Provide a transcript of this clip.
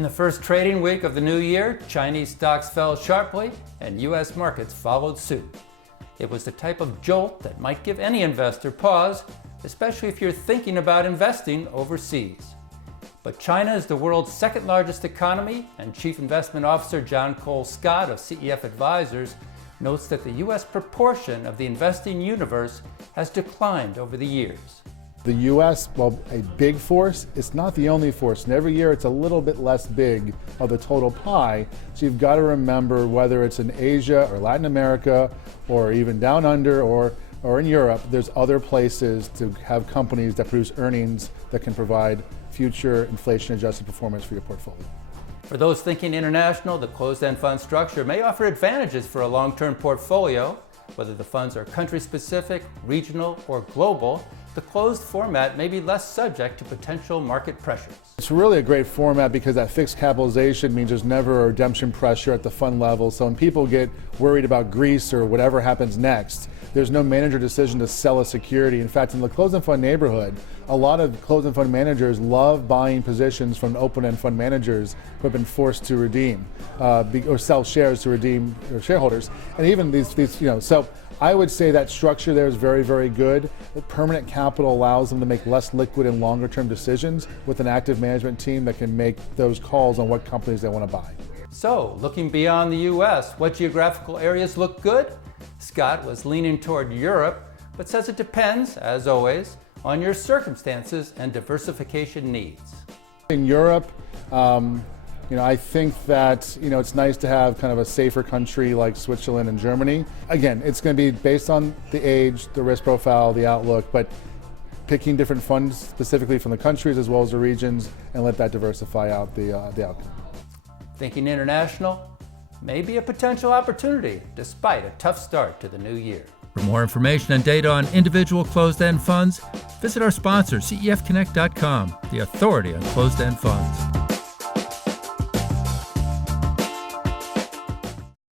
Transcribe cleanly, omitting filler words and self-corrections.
In the first trading week of the new year, Chinese stocks fell sharply and U.S. markets followed suit. It was the type of jolt that might give any investor pause, especially if you're thinking about investing overseas. But China is the world's second largest economy, and Chief Investment Officer John Cole Scott of CEF Advisors notes that the U.S. proportion of the investing universe has declined over the years. The U.S., while a big force, it's not the only force, and every year it's a little bit less big of the total pie, so you've got to remember whether it's in Asia or Latin America or even down under or in Europe, there's other places to have companies that produce earnings that can provide future inflation-adjusted performance for your portfolio. For those thinking international, the closed-end fund structure may offer advantages for a long-term portfolio. Whether the funds are country-specific, regional, or global, the closed format may be less subject to potential market pressures. It's really a great format because that fixed capitalization means there's never a redemption pressure at the fund level. So when people get worried about Greece or whatever happens next, there's no manager decision to sell a security. In fact, in the closed-end fund neighborhood, a lot of closed-end fund managers love buying positions from open-end fund managers who have been forced to redeem or sell shares to redeem their shareholders. And even these, so I would say that structure there is very, very good. The permanent capital allows them to make less liquid and longer-term decisions with an active management team that can make those calls on what companies they want to buy. So, looking beyond the U.S., what geographical areas look good? Scott was leaning toward Europe, but says it depends, as always, on your circumstances and diversification needs. In Europe, I think that it's nice to have kind of a safer country like Switzerland and Germany. Again, it's going to be based on the age, the risk profile, the outlook, but picking different funds specifically from the countries as well as the regions and let that diversify out the outcome. Thinking international may be a potential opportunity despite a tough start to the new year. For more information and data on individual closed-end funds, visit our sponsor, cefconnect.com, the authority on closed-end funds.